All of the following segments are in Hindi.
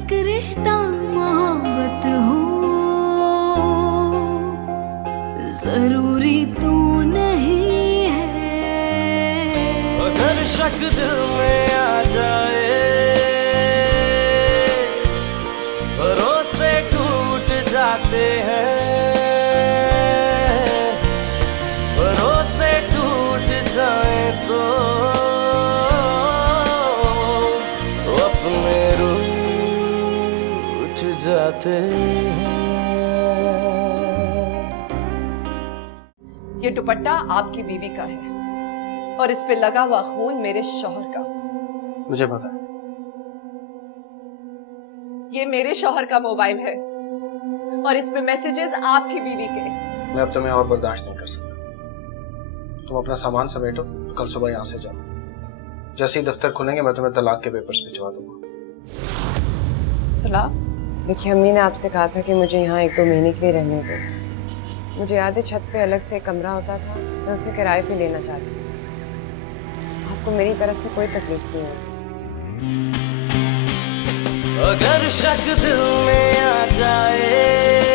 एक रिश्ता मोहब्बत हो, जरूरी तो नहीं है। अगर शक दिल में आ जाए, भरोसे टूट जाते हैं, भरोसे टूट जाए तो अपने रूठ जाते हैं। ये दुपट्टा आपकी बीवी का है और इस पे लगा हुआ खून मेरे शौहर का। मुझे पता है। ये मेरे शौहर का मोबाइल है और इसमें मैसेजेस आपकी बीवी के। मैं अब तुम्हें और बर्दाश्त नहीं कर सकता। तुम अपना सामान समेटो, कल सुबह यहाँ से जाओ। जैसे ही दफ्तर खुलेंगे मैं तुम्हें तलाक के पेपर्स भिजवा दूंगा। तलाक? देखिए, अम्मी ने आपसे कहा था कि मुझे यहाँ 1-2 महीने के लिए रहने दो। मुझे याद है छत पे अलग से एक कमरा होता था, मैं उसे किराए पे लेना चाहती हूँ। आपको मेरी तरफ से कोई तकलीफ नहीं होगी। अगर शक दिल में आ जाए,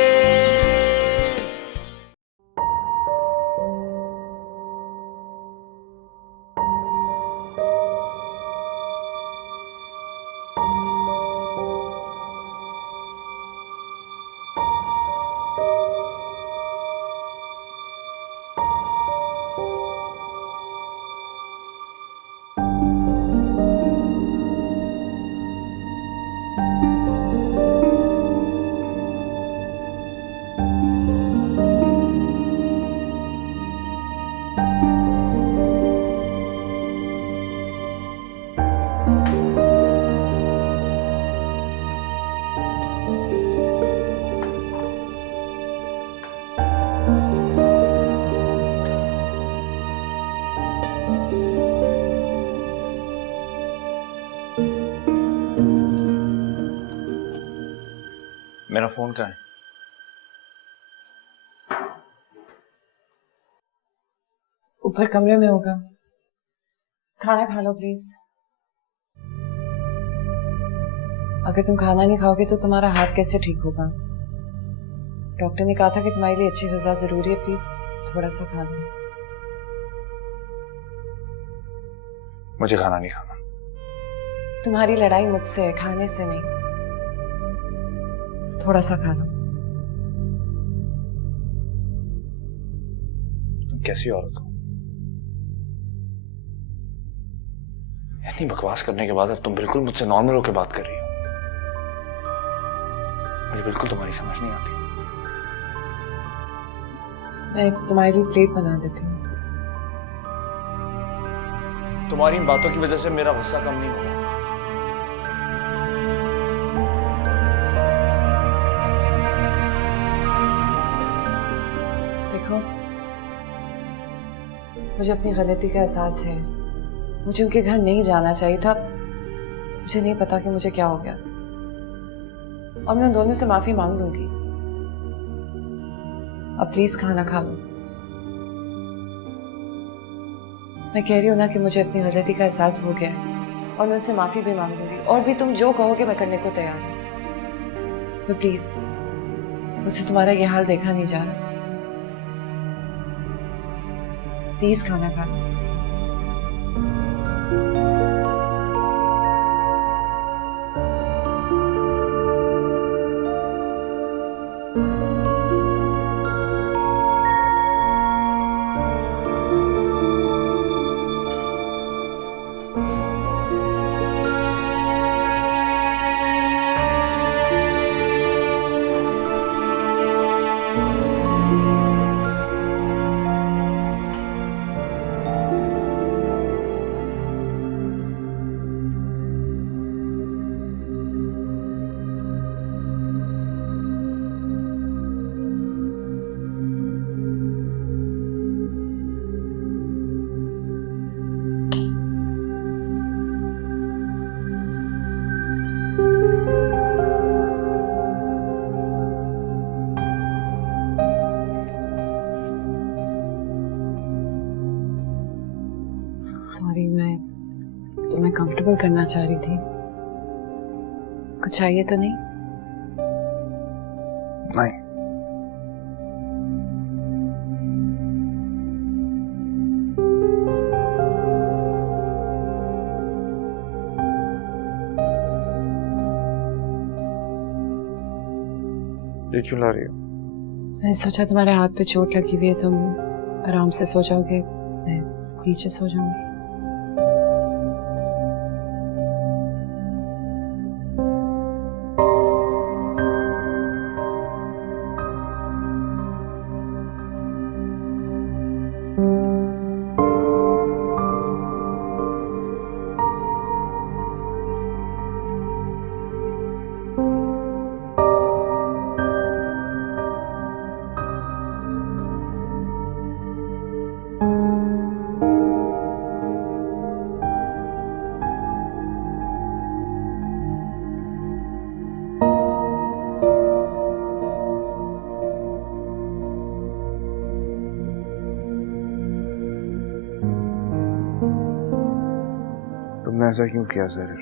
मेरा फोन कहाँ है? ऊपर कमरे में होगा। खाना खा लो प्लीज। अगर तुम खाना नहीं खाओगे तो तुम्हारा हाथ कैसे ठीक होगा? डॉक्टर ने कहा था कि तुम्हारे लिए अच्छी ग़िज़ा जरूरी है। प्लीज थोड़ा सा खा लो। मुझे खाना नहीं खाना। तुम्हारी लड़ाई मुझसे है, खाने से नहीं। थोड़ा सा खा लो। तुम कैसी औरत हो? इतनी बकवास करने के बाद अब तुम बिल्कुल मुझसे नॉर्मल होकर बात कर रही हो। मुझे बिल्कुल तुम्हारी समझ नहीं आती। मैं तुम्हारे लिए प्लेट बना देती हूँ। तुम्हारी इन बातों की वजह से मेरा गुस्सा कम नहीं होगा। देखो, मुझे अपनी गलती का एहसास है। मुझे उनके घर नहीं जाना चाहिए था। मुझे नहीं पता कि मुझे क्या हो गया था। और मैं उन दोनों से माफी मांग लूंगी। अब प्लीज खाना खा लो। मैं कह रही हूँ ना कि मुझे अपनी गलती का एहसास हो गया है और मैं उनसे माफी भी मांग लूंगी। और भी तुम जो कहोगे मैं करने को तैयार हूँ। तो प्लीज, मुझसे तुम्हारा ये हाल देखा नहीं जा रहा। प्लीज खाना खा लो। सॉरी, मैं तुम्हें कंफर्टेबल करना चाह रही थी। कुछ कुछ चाहिए तो नहीं? नहीं। ये क्यों ला रही हो? मैंने सोचा तुम्हारे हाथ पे चोट लगी हुई है, तुम आराम से सो जाओगे, मैं पीछे सो जाऊंगी। तुमने ऐसा क्यों किया ज़हर?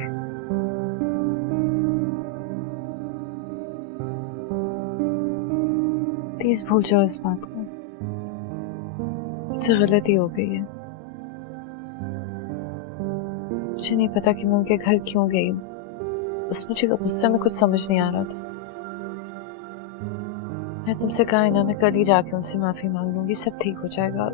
प्लीज भूल जाओ इस बात को, मुझसे गलती हो गई है। मुझे नहीं पता कि मैं उनके घर क्यों गई, बस मुझे गुस्से में कुछ समझ नहीं आ रहा था। मैं तुमसे कहा है ना, मैं कल ही जाके उनसे माफी मांग लूंगी, सब ठीक हो जाएगा।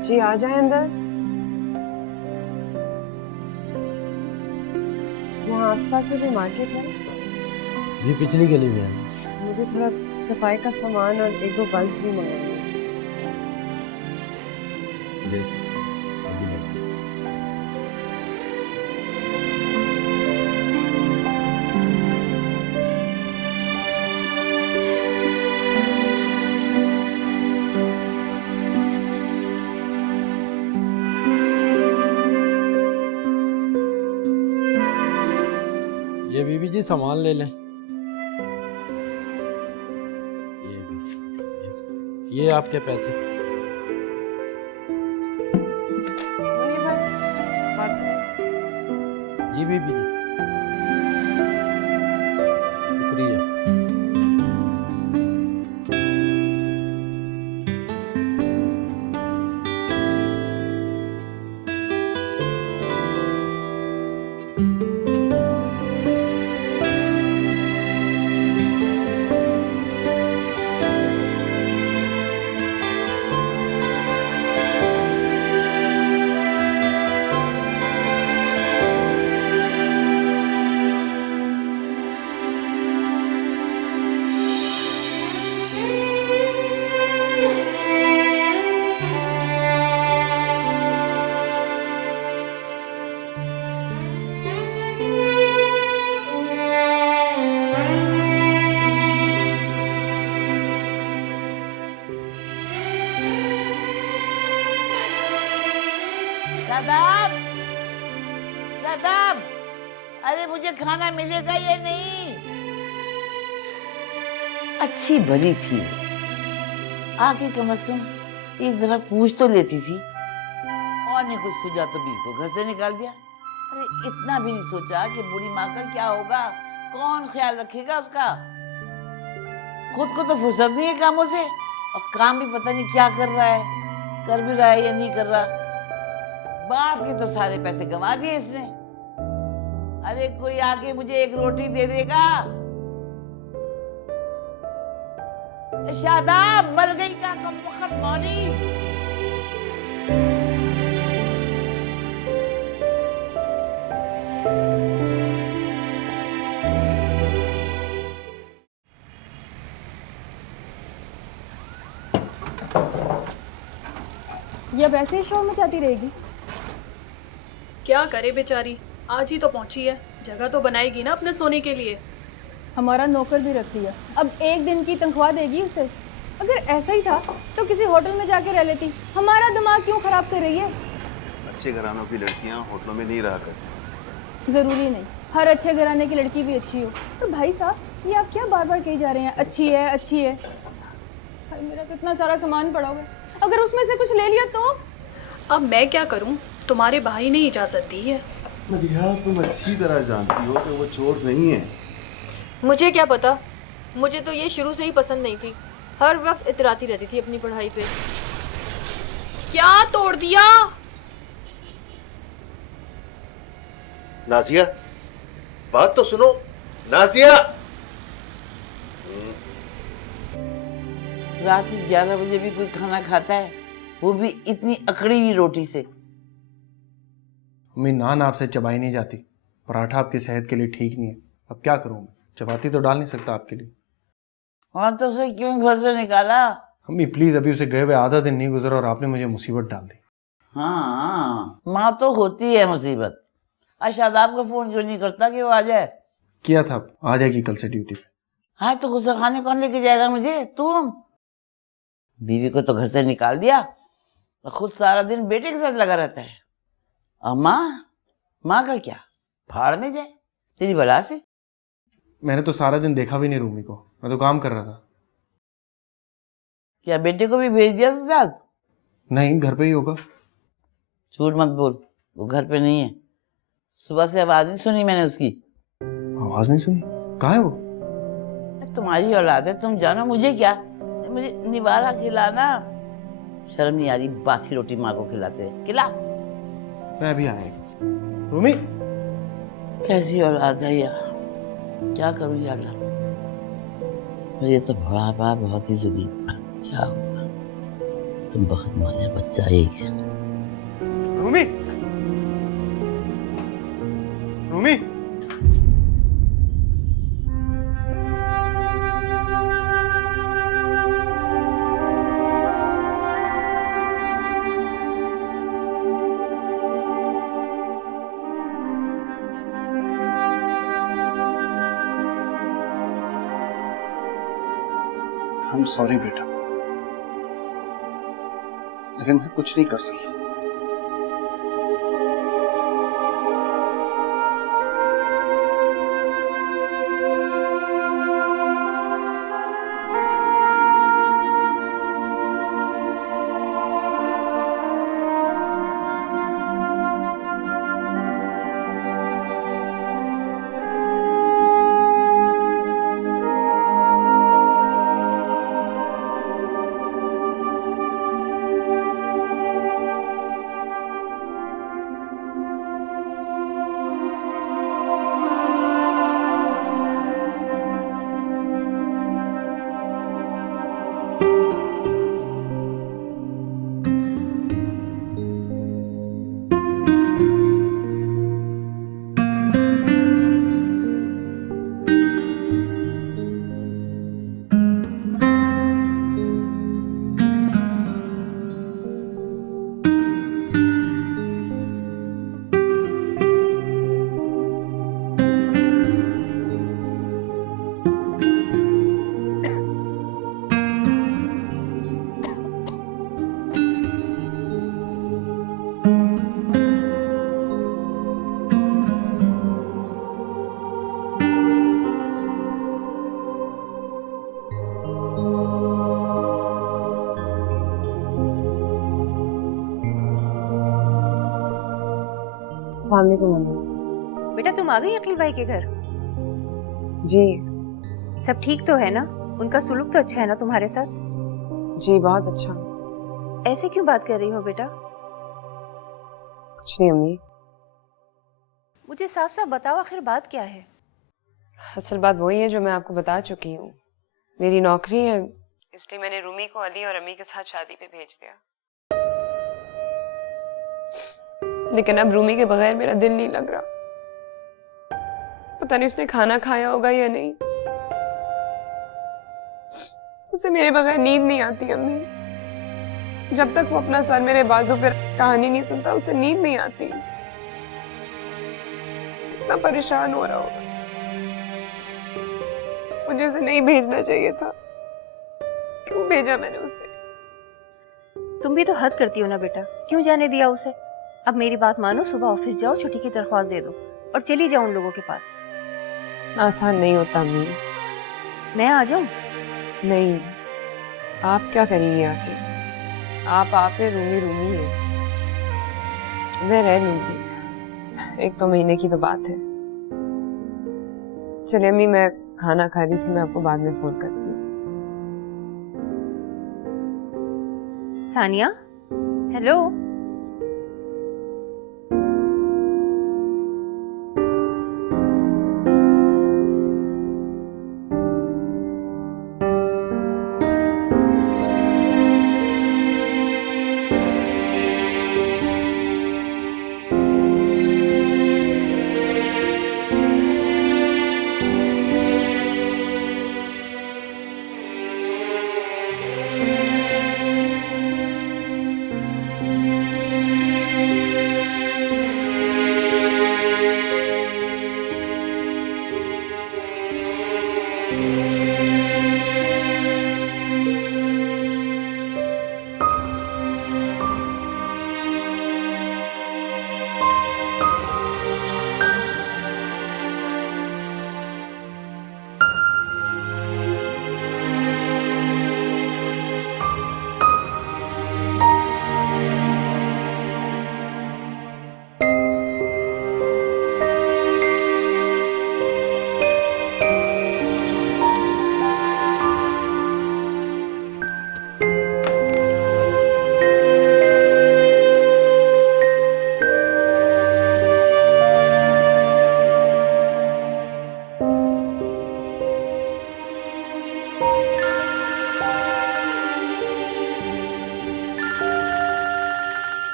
जी आ जाए अंदर। यहाँ आसपास में भी मार्केट है? जी पिछली गली में है। मुझे थोड़ा सफाई का सामान और एक दो बल्ब भी मंगाने हैं। ये बीबी जी सामान ले लें। ये आपके पैसे। जी बीबी जी शुक्रिया। शादाब, शादाब, अरे मुझे खाना मिलेगा या नहीं? अच्छी भली थी, आके कम से कम एक दफा पूछ तो लेती थी। और नहीं कुछ सूझा तो बीवी को घर से निकाल दिया। अरे इतना भी नहीं सोचा कि बूढ़ी माँ का क्या होगा, कौन ख्याल रखेगा उसका। खुद को तो फुर्सत नहीं है कामों से, और काम भी पता नहीं क्या कर रहा है, कर भी रहा है या नहीं कर रहा। बाप के तो सारे पैसे गंवा दिए इसने। अरे कोई आके मुझे एक रोटी दे देगा? शादाब, मर गई का कम वक्त मौली। या वैसे ही शोर मचाती रहेगी? क्या करे बेचारी, आज ही तो पहुंची है, जगह तो बनाएगी ना अपने सोने के लिए। हमारा नौकर भी रख लिया, अब 1 दिन की तनख्वाह देगी उसे। अगर ऐसा ही था तो किसी होटल में जाके रह लेती। हमारा दिमाग क्यों खराब कर रही है? अच्छे घरानों की लड़कियां होटलों में नहीं रहा करती। जरूरी नहीं हर अच्छे घराने की लड़की भी अच्छी हो। और भाई साहब, ये आप क्या बार बार कही जा रहे हैं अच्छी है अच्छी है? भाई मेरा तो इतना सारा सामान पड़ा हुआ है, अगर उसमें से कुछ ले लिया तो? अब मैं क्या करूं, तुम्हारे भाई ने इजाजत दी है। मलिहा, तुम अच्छी तरह जानती हो कि वो चोर नहीं है। मुझे क्या पता, मुझे तो ये शुरू से ही पसंद नहीं थी। हर वक्त इतराती रहती थी अपनी पढ़ाई पे। क्या तोड़ दिया? नाजिया, बात तो सुनो। नाजिया, रात के 11 बजे भी कोई खाना खाता है, वो भी इतनी अकड़ी हुई रोटी से? अम्मी, नान आपसे चबाई नहीं जाती। पराठा आपकी सेहत के लिए ठीक नहीं है। अब क्या करूं मैं? चपाती तो डाल नहीं सकता आपके लिए। हाँ तो उसे क्यों घर से निकाला? अम्मी प्लीज, अभी उसे गए हुए आधा दिन नहीं गुजरा और आपने मुझे मुसीबत डाल दी। हाँ, माँ तो होती है मुसीबत। आज शादाब को फोन क्यों नहीं करता कि वो आ जाए? किया था, आ जाएगी कल से ड्यूटी पे। हाँ तो गुस्सा खाने कौन लेके जाएगा मुझे? तुम। बीवी को तो घर से निकाल दिया और खुद सारा दिन बेटे के साथ लगा रहता है। और माँ का क्या? फाड़ में जाए तेरी बला से। मैंने तो सारा दिन देखा भी नहीं रूमी को, मैं तो काम कर रहा था। क्या बेटे को भी भेज दिया उसके साथ? नहीं, घर पे ही होगा। झूठ मत बोल, वो घर पे नहीं है। सुबह से आवाज नहीं सुनी मैंने उसकी। आवाज नहीं सुनी? कहाँ है वो? तुम्हारी औलाद है, तुम जानो मुझे क्या? मुझे निवाला खिलाना। शर्म नहीं आ रही? बासी रोटी माँ को खिलाते हैं। खिला। मैं अभी आया। रूमी, कैसी औलाद है यार, क्या करूं यार। ये तो बुढ़ापा बहुत ही जल्दी। क्या होगा? तुम बहुत माया बच्चा एक। रूमी, रूमी, I'm sorry बेटा, लेकिन मैं कुछ नहीं कर सकता। बेटा तुम आ गई अकील भाई के घर? जी। सब ठीक तो है ना? उनका सुलूक तो अच्छा है ना तुम्हारे साथ? जी बहुत अच्छा। ऐसे क्यों बात कर रही हो बेटा? कुछ नहीं अम्मी। मुझे साफ साफ बताओ आखिर बात क्या है? असल बात वही है जो मैं आपको बता चुकी हूँ। मेरी नौकरी है, इसलिए मैंने रूमी को अली और अम्मी के साथ शादी पे भेज दिया। लेकिन अब रूमी के बगैर मेरा दिल नहीं लग रहा। पता नहीं उसने खाना खाया होगा या नहीं। उसे मेरे बगैर नींद नहीं आती अम्मी। जब तक वो अपना सर मेरे बाजू पर कहानी नहीं सुनता उसे नींद नहीं आती। कितना परेशान हो रहा होगा। मुझे उसे नहीं भेजना चाहिए था। क्यों भेजा मैंने उसे? तुम भी तो हद करती हो ना बेटा, क्यों जाने दिया उसे? अब मेरी बात मानो, सुबह ऑफिस जाओ, छुट्टी की दरख्वास्त दे दो और चली जाओ उन लोगों के पास। आसान नहीं होता अम्मी। मैं आ जाऊं? नहीं, आप क्या करेंगी आके? आप पे रूमी रूमी है। मैं रह लूंगी, 1-2 महीने की तो बात है। चलिए अम्मी, मैं खाना खा रही थी, मैं आपको बाद में फोन करती हूँ। सानिया, हेलो।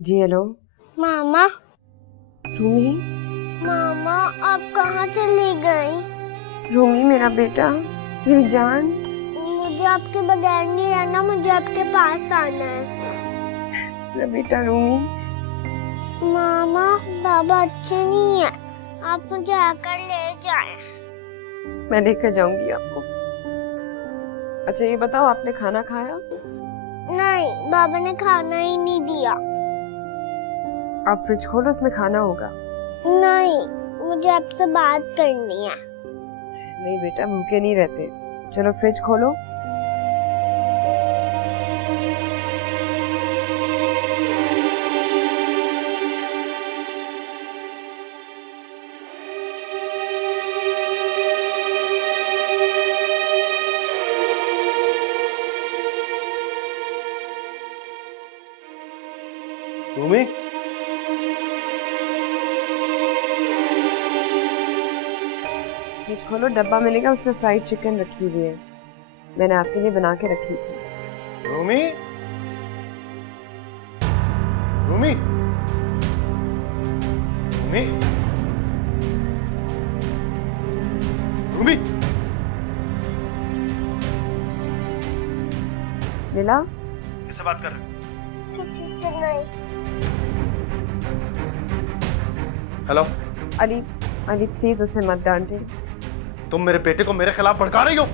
जी हेलो। मामा। रूमी। मामा आप कहाँ चली गई? रूमी मेरा बेटा, मेरी जान। मुझे आपके बगैर नहीं रहना, मुझे आपके पास आना है। मेरा बेटा रूमी। मामा बाबा अच्छे नहीं है, आप मुझे आकर ले जाएं। मैं लेकर जाऊंगी आपको। अच्छा ये बताओ, आपने खाना खाया? नहीं, बाबा ने खाना ही नहीं दिया। आप फ्रिज खोलो, उसमें खाना होगा। नहीं, मुझे आपसे बात करनी है। नहीं बेटा, भूखे नहीं रहते। चलो फ्रिज खोलो। रूमी, फ्रिज खोलो, डब्बा मिलेगा, उसमें फ्राइड चिकन रखी हुई है, मैंने आपके लिए बना के रखी थी। रूमी, रूमी, रूमी, रूमी। नीला, किससे बात कर रहे हो? किसी से नहीं। हेलो। अली, अली प्लीज उसे मत डांटे। तुम मेरे बेटे को मेरे खिलाफ भड़का रही हो।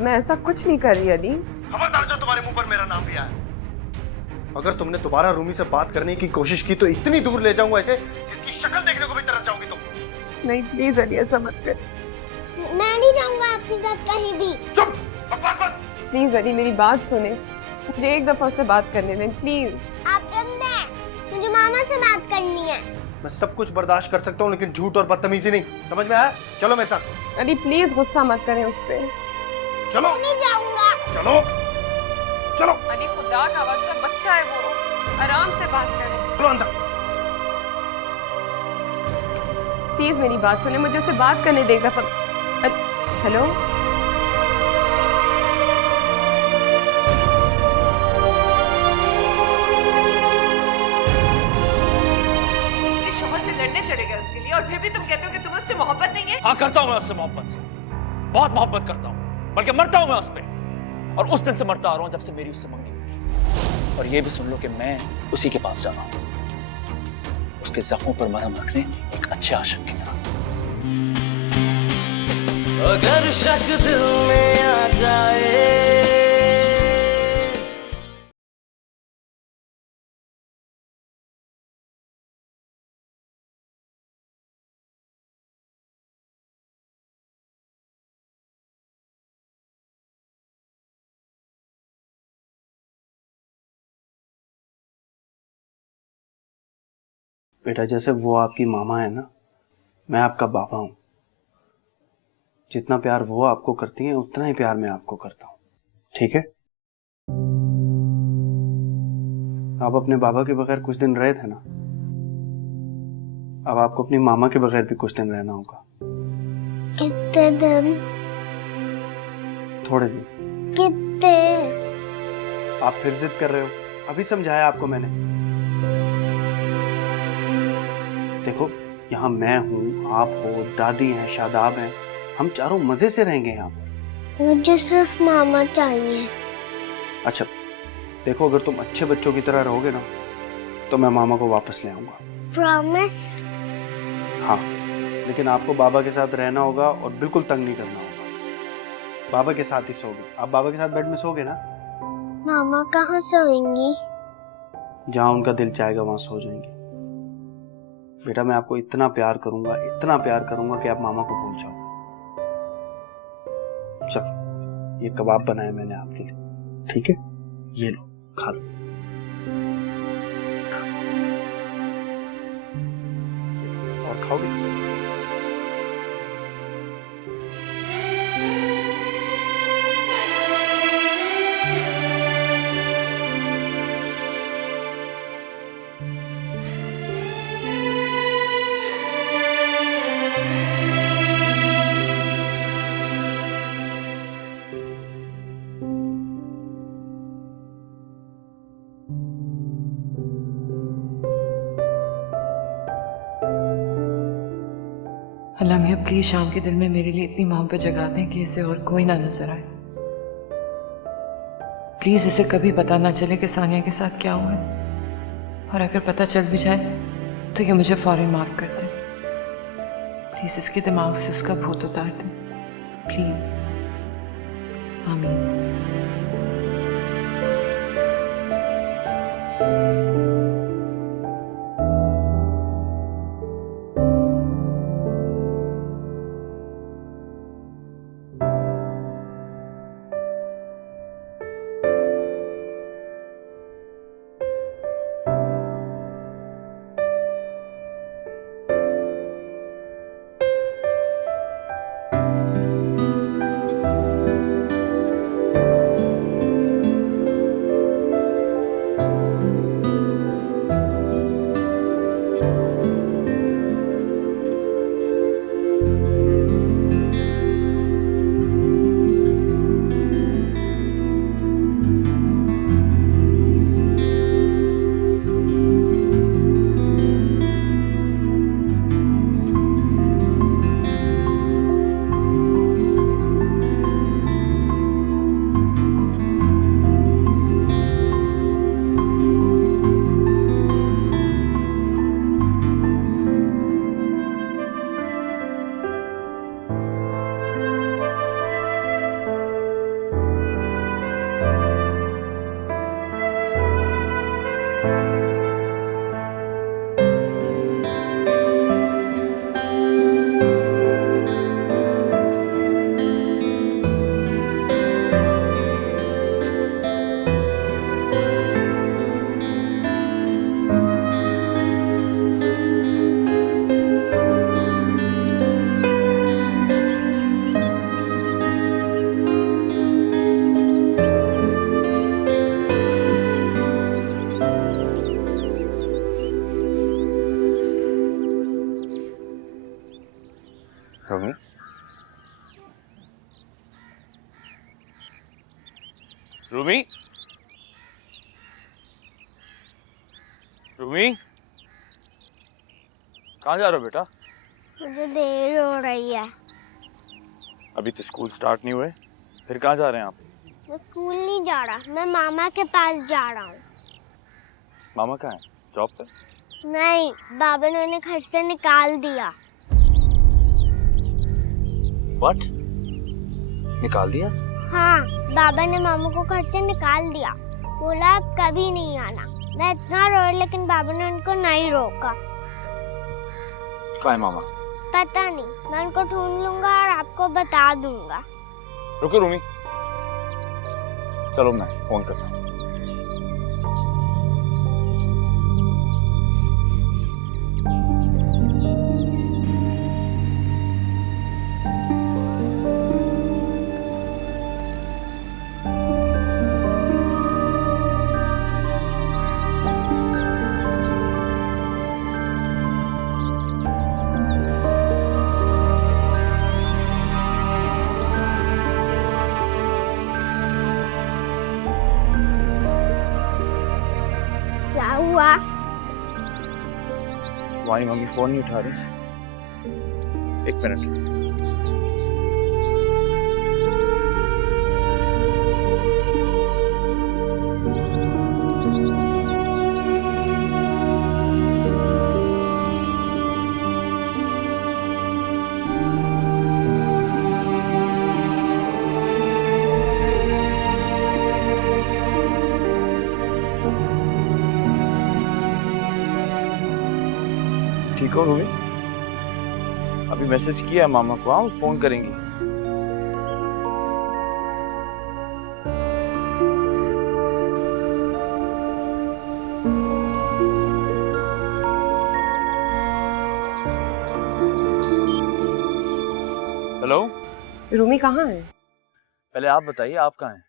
मैं ऐसा कुछ नहीं कर रही अली। खबरदार जो तुम्हारे मुंह पर मेरा नाम भी आया। अगर तुमने दोबारा रूमी से बात करने की कोशिश की तो इतनी दूर ले जाऊंगा ऐसे, इसकी शक्ल देखने को भी तरस जाओगी तुम। नहीं प्लीज अली, ऐसा मत कर। मैं नहीं जाऊंगा आपके साथ कहीं भी। चुप, बकवास मत। प्लीज अली मेरी बात सुने, मुझे एक दफा उससे बात करने दें प्लीज। आप गंदे हैं, मुझे मामा से बात करनी है। मैं सब कुछ बर्दाश्त कर सकता हूँ लेकिन झूठ और बदतमीजी नहीं। समझ में आया? चलो मेरे साथ। अली प्लीज गुस्सा मत करें उस पे। चलो। मैं नहीं जाऊंगा। चलो चलो। अली खुदा का वास्ता, बच्चा है वो, आराम से बात करें। चलो अंदर। प्लीज मेरी बात सुने, मुझे उससे बात करने दे एक दफा। हेलो लड़ने चले गए उसके लिए और फिर भी तुम कहते हो कि तुम्हें उससे मोहब्बत नहीं है। हाँ करता हूँ मैं उससे मोहब्बत, बहुत मोहब्बत करता हूँ, बल्कि मरता हूँ मैं उस पर। और उस दिन से मरता आ रहा हूं जब से मेरी उससे मंगनी हुई थी। और ये भी सुन लो कि मैं उसी के पास जा रहा हूं, उसके जख्मों पर मरहम रखने, एक अच्छे आशिक की तरह। अगर शक दिल में आ जाए, बेटा जैसे वो आपकी मामा है ना, मैं आपका बाबा हूँ। जितना प्यार वो आपको करती हैं उतना ही प्यार मैं आपको करता हूँ, ठीक है? आप अपने बाबा के बगैर कुछ दिन रहे थे ना, अब आपको अपनी मामा के बगैर भी कुछ दिन रहना होगा। कितने दिन? थोड़े दिन। कितने? आप फिर जिद कर रहे हो, अभी समझाया आपको मैंने। देखो यहाँ मैं हूँ, आप हो, दादी हैं, शादाब हैं, हम चारों मजे से रहेंगे यहाँ पर। मुझे सिर्फ मामा चाहिए। अच्छा देखो, अगर तुम अच्छे बच्चों की तरह रहोगे ना तो मैं मामा को वापस ले आऊंगा। प्रॉमिस? हाँ, लेकिन आपको बाबा के साथ रहना होगा और बिल्कुल तंग नहीं करना होगा। बाबा के साथ ही सोगे, आप बाबा के साथ बेड में सोगे ना? मामा कहाँ सोएंगी? जहाँ उनका दिल चाहेगा वहां सो जाएंगे। बेटा मैं आपको इतना प्यार करूंगा, इतना प्यार करूंगा कि आप मामा को भूल जाओ। चलो ये कबाब बनाए मैंने आपके लिए, ठीक है? ये लो खा लो। और खाओगे? अल्लाह मियां प्लीज शाम के दिल में मेरे लिए इतनी मोहब्बत जगा दें कि इसे और कोई ना नजर आए। प्लीज इसे कभी पता ना चले कि सानिया के साथ क्या हुआ है, और अगर पता चल भी जाए तो ये मुझे फौरन माफ कर दे। प्लीज इसके दिमाग से उसका भूत उतार दे, प्लीज। आमीन। रूमी, रूमी, रूमी, कहाँ जा रहे हो बेटा? मुझे देर हो रही है। अभी तो स्कूल स्टार्ट नहीं हुए, फिर कहाँ जा रहे हैं आप? वो स्कूल नहीं जा रहा, मैं मामा के पास जा रहा हूँ। मामा कहाँ है? जॉब पे? नहीं, बाबा ने उन्हें घर से निकाल दिया। What? निकाल दिया? हाँ, बाबा ने मामू को घर से निकाल दिया। बोला अब कभी नहीं आना। मैं इतना रोया लेकिन बाबा ने उनको नहीं रोका। कहाँ है मामा? पता नहीं, मैं उनको ढूंढ लूंगा और आपको बता दूंगा। रुको रूमी, चलो मैं फोन करता हूँ। क्या हुआ? तुम्हारी मम्मी फोन नहीं उठा रही। एक मिनट। ठीक हो रूमी? अभी मैसेज किया है मामा को, हाँ फोन करेंगी। हेलो रूमी कहाँ है? पहले आप बताइए, आप कहाँ हैं?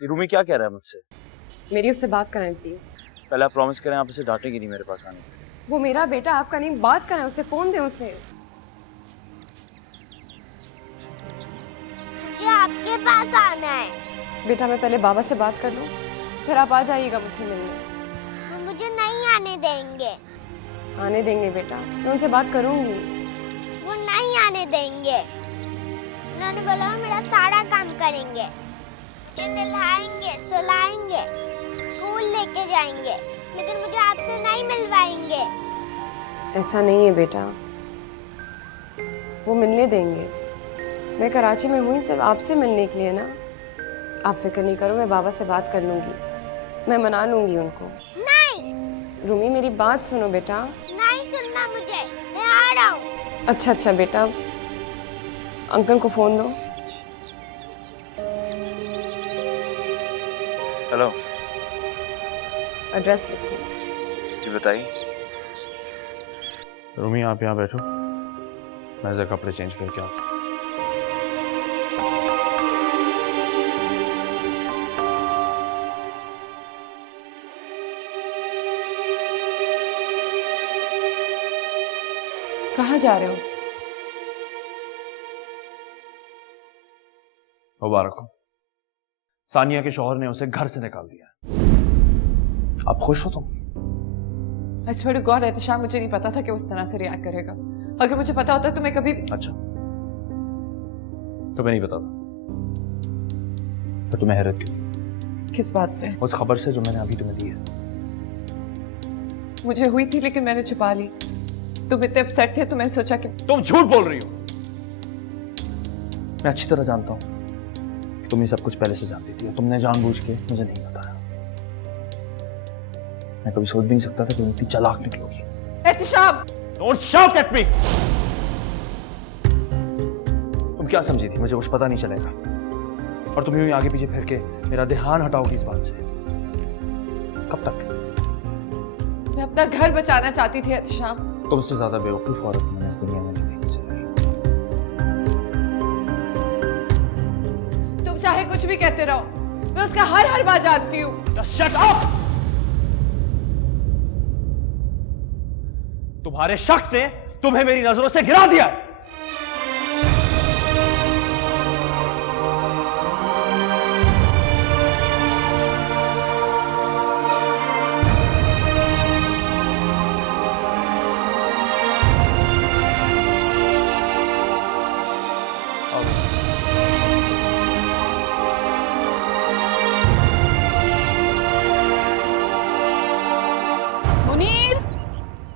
ये रूमी क्या कह रहा है मुझसे? मेरी उससे बात कराएं प्लीज। पहले आप प्रॉमिस करें, आप इसे डांटेंगी नहीं मेरे पास आने के। वो मेरा बेटा, आपका नहीं, बात कराएं उससे, फोन दें उसे। मुझे आपके पास आना है। बेटा मैं पहले बाबा से बात कर लूं, फिर आप आ जाइएगा मुझसे मिलने। वो मुझे नहीं आने देंगे। आने देंगे बेटा, मैं उनसे बात करूंगी। वो नहीं आने देंगे। उन्होंने बोला वो मेरा सारा काम करेंगे, मुझे नहलाएंगे, सुलाएंगे, स्कूल लेके जाएंगे, लेकिन मुझे आपसे नहीं मिलवाएंगे। ऐसा नहीं है बेटा, वो मिलने देंगे। मैं कराची में हुई सिर्फ आपसे मिलने के लिए ना। आप फिक्र नहीं करो, मैं बाबा से बात कर लूंगी, मैं मना लूंगी उनको। नहीं रूमी मेरी बात सुनो बेटा। नहीं सुनना मुझे, मैं आ रहा हूँ। अच्छा अच्छा बेटा, अंकल को फोन दो। हेलो, एड्रेस लिखो। जी बताइए। रूमी आप यहाँ बैठो, मैं जरा कपड़े चेंज करके आता हूँ। कहाँ जा रहे हो? मुबारक हो, सानिया के शौहर ने उसे घर से निकाल दिया। आप खुश हो तुम? I swear to God, Ehtisham, मुझे नहीं पता था कि वो इस तरह से रिएक्ट करेगा। अगर मुझे पता होता तो मैं कभी। अच्छा, तुम्हें नहीं पता था? तो तुम्हें हैरत क्यों? किस बात से? उस खबर से जो मैंने अभी तुम्हें दी है। मुझे हुई थी लेकिन मैंने छुपा ली। तुम इतने अपसेट थे तो मैंने सोचा कि। तुम झूठ बोल रही हो। मैं अच्छी तरह जानता हूँ कि तुम ये सब कुछ पहले से जानती थी। तुमने जानबूझ के मुझे नहीं बताया। मैं कभी सोच भी नहीं सकता था कि तुम इतनी चालाक निकलोगी। Ehtisham! Don't shout at me! तुम क्या समझी थी मुझे कुछ पता नहीं चलेगा? और तुम यूं ही आगे पीछे फिर के मेरा ध्यान हटाओगी इस बात से? कब तक? मैं अपना घर बचाना चाहती थी एहतिशाम। तुमसे ज्यादा बेवकूफ औरत मैंने इस दुनिया में नहीं देखी चली। तुम चाहे कुछ भी कहते रहो, मैं उसका हर बात जानती हूँ। Just shut up! तुम्हारे शक ने तुम्हें मेरी नजरों से गिरा दिया है।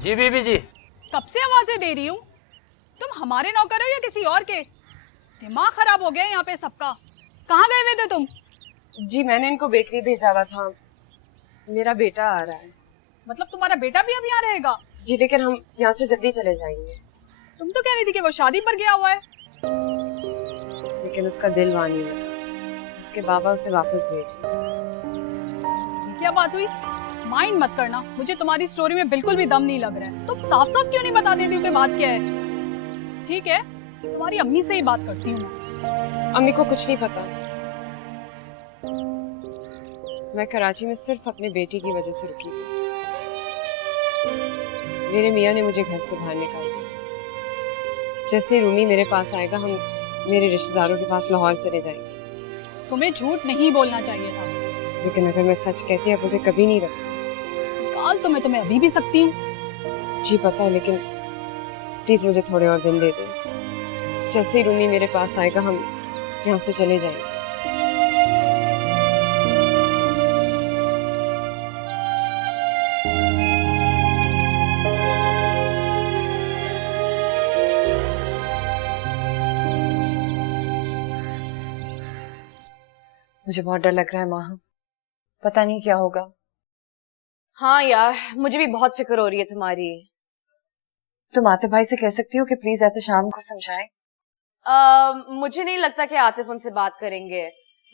जी बीबी जी। कब से आवाजें दे रही हूँ? तुम हमारे नौकर हो या किसी और के? दिमाग खराब हो गया यहाँ पे सबका। कहाँ गए हुए थे तुम? जी मैंने इनको बेकरी भेजा हुआ था, मेरा बेटा आ रहा है। मतलब तुम्हारा बेटा भी अब यहाँ रहेगा? जी लेकिन हम यहाँ से जल्दी चले जाएंगे। तुम तो कह रही थी कि वो शादी पर गया हुआ है। लेकिन उसका दिल वहाँ नहीं है, उसके बाबा उसे वापस भेज। ये क्या बात हुई? माइंड मत करना, मुझे तुम्हारी स्टोरी में बिल्कुल भी दम नहीं लग रहा है। तुम साफ साफ क्यों नहीं बता देती हो कि बात क्या है? ठीक है, तुम्हारी अम्मी से ही बात करती हूँ। अम्मी को कुछ नहीं पता। मैं कराची में सिर्फ अपने बेटी की वजह से रुकी। मेरे मियाँ ने मुझे घर से बाहर निकाल दिया। जैसे रूमी मेरे पास आएगा, हम मेरे रिश्तेदारों के पास लाहौर चले जाएंगे। तुम्हें झूठ नहीं बोलना चाहिए था। लेकिन अगर मैं सच कहती अब मुझे कभी नहीं रखा। निकाल तो मैं तुम्हें अभी भी सकती हूँ। जी पता है, लेकिन प्लीज मुझे थोड़े और दिन दे दें। जैसे ही रूमी मेरे पास आएगा, हम यहाँ से चले जाएंगे। मुझे बहुत डर लग रहा है माँ, पता नहीं क्या होगा। हाँ यार, मुझे भी बहुत फिक्र हो रही है तुम्हारी। तुम आतिफ भाई से कह सकती हो कि प्लीज एहतशाम को समझाएं। मुझे नहीं लगता कि आतिफ उनसे बात करेंगे।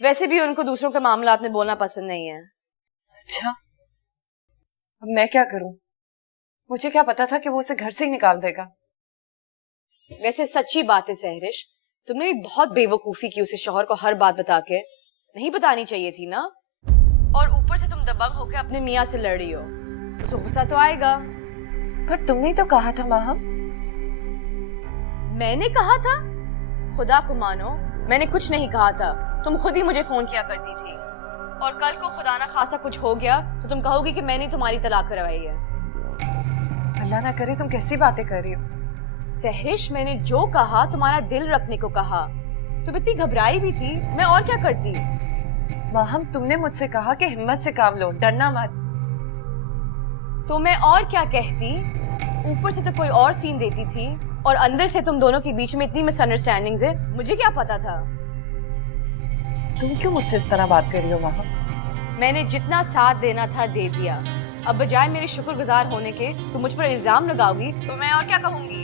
वैसे भी उनको दूसरों के मामलात में बोलना पसंद नहीं है। अच्छा, अब मैं क्या करूं? मुझे क्या पता था कि वो उसे घर से ही निकाल देगा। वैसे सच्ची बात है सहरिश, तुमने भी बहुत बेवकूफी की उसे शौहर को हर बात बता के। नहीं बतानी चाहिए थी ना। और ऊपर से तुम दबंग होकर अपने मियाँ से लड़ रही हो, उसे गुस्सा तो आएगा। पर तुमने तो कहा था माँ। मैंने कहा था? खुदा को मानो, मैंने कुछ नहीं कहा था। तुम खुद ही मुझे फोन किया करती थी। और कल को खुदा ना खासा कुछ हो गया तो तुम कहोगी कि मैंने तुम्हारी तलाक करवाई है। अल्लाह ना करे, तुम कैसी बातें कर रही हो? सहरिश, मैंने जो कहा तुम्हारा दिल रखने को कहा। तुम इतनी घबराई भी थी, मैं और क्या करती। माहम, तुमने मुझसे कहा कि हिम्मत से काम लो, डरना मत। तो मैं और क्या कहती? ऊपर से तो कोई और सीन देती थी और अंदर से तुम दोनों के बीच में इतनी मिसअंडरस्टैंडिंग्स है, मुझे क्या पता था। तुम क्यों मुझसे इस तरह बात कर रही हो माहम? मैंने जितना साथ देना था दे दिया। अब बजाय मेरे शुक्रगुजार होने के तुम मुझ पर इल्जाम लगाओगी तो मैं और क्या कहूंगी।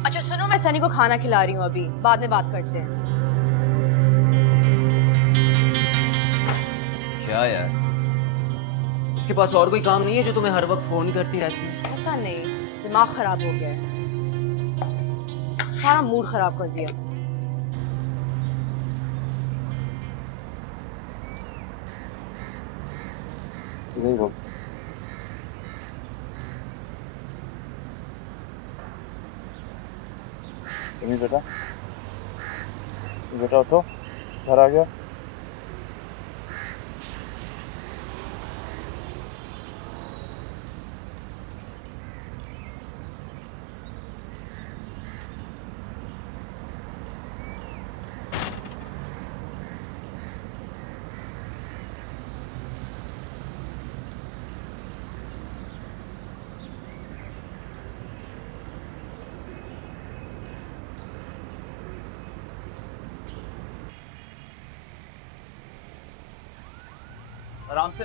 अच्छा सुनो, मैं सनी को खाना खिला रही हूँ, अभी बाद में बात करते हैं। क्या यार, इसके पास और कोई काम नहीं है जो तुम्हें हर वक्त फोन करती रहती है? पता नहीं, दिमाग खराब हो गया है, सारा मूड खराब कर दिया। नहीं वो बेटा, बेटा उठो, घर आ गया। आराम से।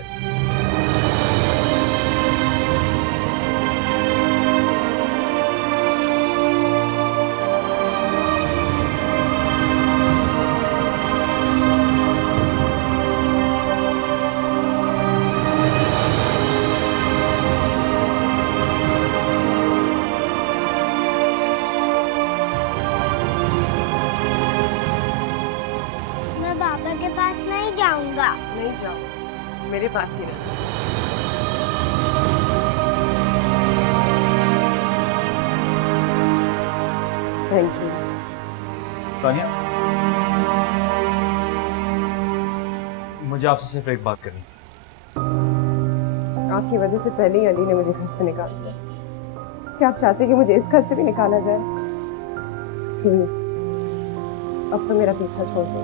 मैं पापा के पास नहीं जाऊंगा। नहीं जाओ, मेरे पास ही रहो। Thank you. तानिया, मुझे आपसे सिर्फ एक बात करनी थी। आपकी वजह से पहले ही अली ने मुझे घर से निकाल दिया। क्या आप चाहते कि मुझे इस घर से भी निकाला जाए? प्लीज, अब तो मेरा पीछा छोड़ दो।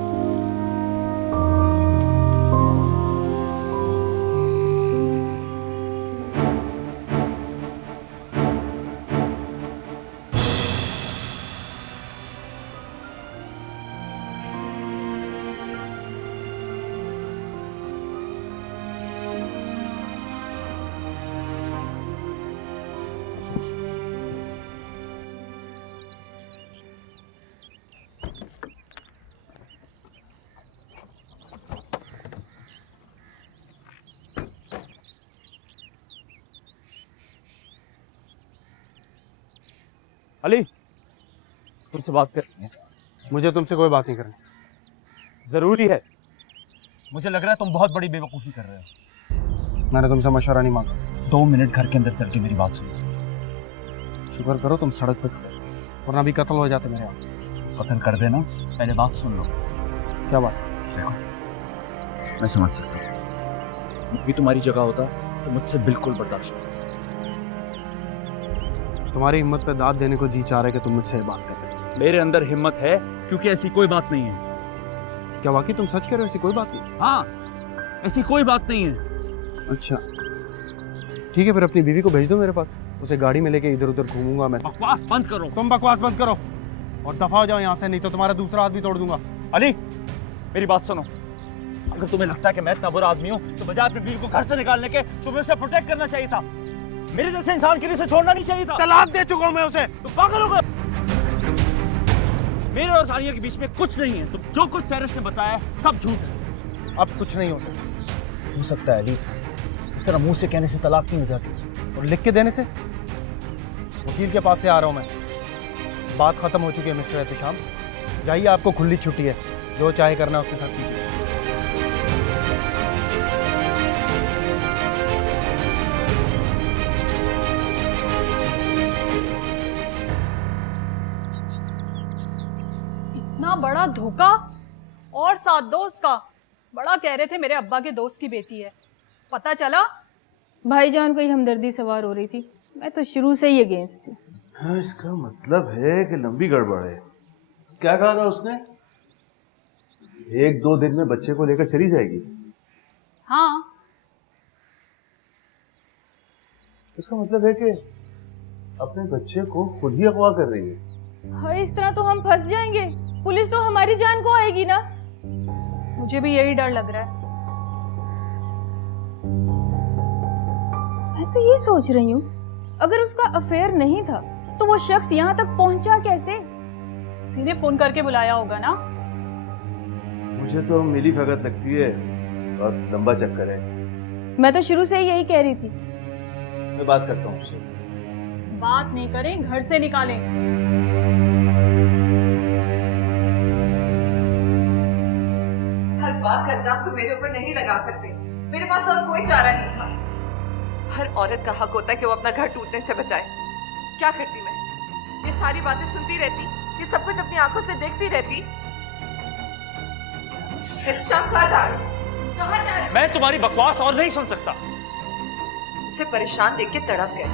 अली, तुमसे बात करनी है। मुझे तुमसे कोई बात नहीं करनी। जरूरी है। मुझे लग रहा है तुम बहुत बड़ी बेवकूफ़ी कर रहे हो। मैंने तुमसे मशवरा नहीं मांगा। 2 मिनट घर के अंदर चल के मेरी बात सुनो। शुक्र करो तुम सड़क पे खड़े, वरना भी कत्ल हो जाते मेरे यहाँ। कत्ल कर देना, पहले बात सुन लो। क्या बात? देखो, मैं समझ सकता हूँ, मैं भी तुम्हारी जगह होता तो मुझसे बिल्कुल बर्दाश्त नहीं। तुम्हारी हिम्मत पे दाद देने को जी चाह रहे कि तुम मुझसे बात कर रहे हो। मेरे अंदर हिम्मत है क्योंकि ऐसी कोई बात नहीं है। क्या वाकई तुम सच कह रहे हो? ऐसी कोई बात नहीं? हाँ, ऐसी कोई बात नहीं है। अच्छा ठीक है, फिर अपनी बीवी को भेज दो मेरे पास। उसे गाड़ी में लेके इधर उधर घूमूंगा मैं। बकवास बंद करो। तुम बकवास बंद करो और दफा हो जाओ यहाँ से, नहीं तो तुम्हारा दूसरा हाथ भी तोड़ दूंगा। अली, मेरी बात सुनो। अगर तुम्हें लगता है कि मैं इतना बुरा आदमी हूँ तो बजाय अपनी बीवी को घर से निकालने के तुम्हें उसे प्रोटेक्ट करना चाहिए था। मेरे जैसे इंसान के लिए उसे छोड़ना नहीं चाहिए था। तलाक दे चुका हूँ मैं उसे। तुम पागल हो गए। मेरे और सानिया के बीच में कुछ नहीं है। तुम जो कुछ सैरिश ने बताया सब झूठ है। अब कुछ नहीं हो सकता। हो सकता है अली, इस तरह मुंह से कहने से तलाक नहीं हो जाती। और लिख के देने से? वकील के पास से आ रहा हूँ मैं। बात खत्म हो चुकी है मिस्टर एहतिशाम। जाइए, आपको खुली छुट्टी है। जो चाहे करना उसके साथ कीजिए। इतना बड़ा धोखा, और साथ दो उसका। बड़ा कह रहे थे मेरे अब्बा के दोस्त की बेटी है, पता चला भाईजान को ही हमदर्दी सवार हो रही थी। मैं तो शुरू से ही अगेंस्ट थी। हाँ, इसका मतलब है कि लंबी गड़बड़ है। क्या कहा था उसने? 1-2 दिन में बच्चे को लेकर चली जाएगी। हाँ, इसका मतलब है कि अपने बच्चे को खुद ही अगवा कर रही है। हाँ, इस तरह तो हम फंस जाएंगे। पुलिस तो हमारी जान को आएगी ना। मुझे भी यही डर लग रहा है। मैं तो ये सोच रही हूँ, अगर उसका अफेयर नहीं था तो वो शख्स यहाँ तक पहुंचा कैसे? किसी ने फोन करके बुलाया होगा ना। मुझे तो मिली भगत लगती है, बहुत लंबा चक्कर है। मैं तो शुरू से ही यही कह रही थी। मैं बात करता हूँ उससे। बात नहीं करें, घर से निकालें। हर बात का इल्जाम तो मेरे ऊपर नहीं लगा सकते। मेरे पास और कोई चारा नहीं था। हर औरत का हक होता है कि वो अपना घर टूटने से बचाए। क्या करती मैं? ये सारी बातें सुनती रहती, ये सब कुछ अपनी आंखों से देखती रहती। कहाँ जा रहे? मैं तुम्हारी बकवास और नहीं सुन सकता। उसे परेशान देख के तड़प गए,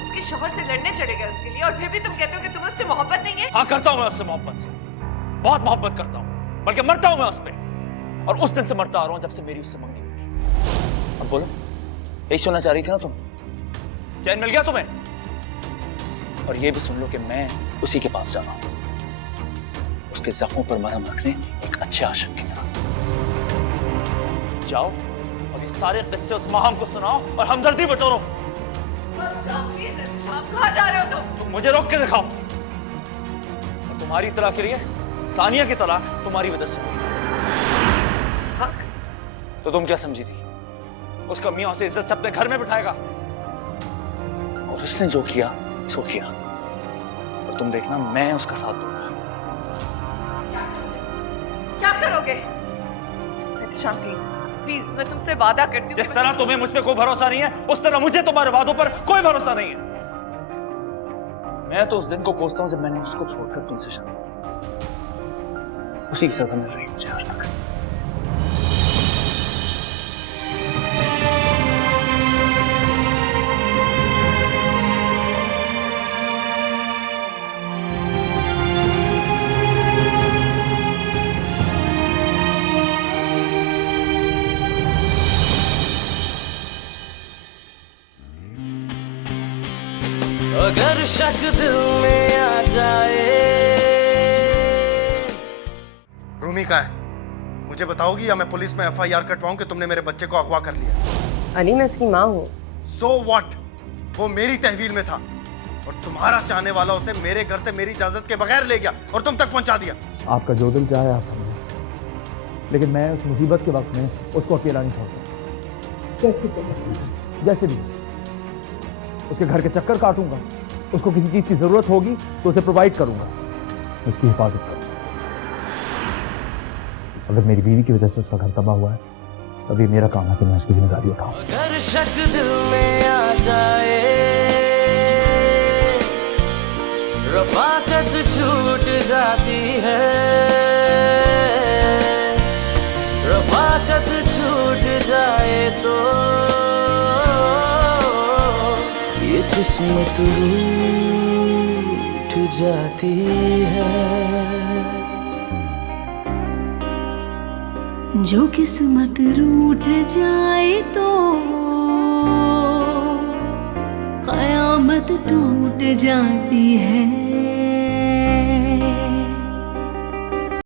उसके शौहर से लड़ने चले गए उसके लिए, और फिर भी तुम कहते हो कि तुम्हें उससे मोहब्बत नहीं है। हाँ, करता हूँ मैं उससे मोहब्बत, बहुत मोहब्बत करता हूँ, बल्कि मरता हूँ मैं उस पे। और उस दिन से मरता आ रहा हूँ जब से मेरी उससे मंगनी हुई थी। अब बोलो, यही सुनना चाह रही थी ना तुम? चैन मिल गया तुम्हें? और ये भी सुन लो कि मैं उसी के पास जा रहा हूँ, उसके जख्मों पर मरहम रखने एक अच्छे आशिक की तरह। जाओ, अब ये सारे किस्से उस माहम को सुनाओ और हमदर्दी बटोरो। कहाँ जा रहे हो तुम? मुझे रोक के दिखाओ। और तुम्हारी तलाक के लिए सानिया की तलाक तुम्हारी वजह से हुई। तो तुम क्या समझी थी? उसका मियां उसे इज्जत से अपने घर में बिठाएगा, और उसने जो किया सो किया। और तुम देखना, मैं उसका साथ दूंगा। क्या करोगे? प्लीज प्लीज, मैं तुमसे वादा करती हूँ। जिस तरह तुम्हें मुझ पे कोई भरोसा नहीं है, उस तरह मुझे तुम्हारे वादों पर कोई भरोसा नहीं है। मैं तो उस दिन को कोसता हूं जब मैंने उसको छोड़कर तुमसे शादी की। उसी की सजा मिल रही है मुझे आज तक। अगर शक दिल में आ जाए। रूमी कहाँ है? मुझे बताओगी या मैं पुलिस में FIR कटवाऊं कि तुमने मेरे बच्चे को अगवा कर लिया? अली, मैं उसकी माँ हूँ। So what? वो मेरी तहवील में था और तुम्हारा चाहने वाला उसे मेरे घर से मेरी इजाजत के बगैर ले गया और तुम तक पहुंचा दिया। आपका जो दिल चाहे आप समझे, लेकिन मैं उस मुसीबत के वक्त में उसको अकेला नहीं छोड़ता। जैसे भी उसके घर के चक्कर काटूंगा, उसको किसी चीज की जरूरत होगी तो उसे प्रोवाइड करूंगा, उसकी हिफाजत करूंगा। अगर मेरी बीवी की वजह से उसका घर तबाह हुआ है तभी मेरा काम है कि मैं उसकी जिम्मेदारी उठाऊं। अगर शक दिल में आ जाए, रफाकत छूट जाती है, रफाकत छूट जाए तो ये किस्मत रूठ जाती है। जो किस्मत रूठ जाए तो कयामत टूट जाती है।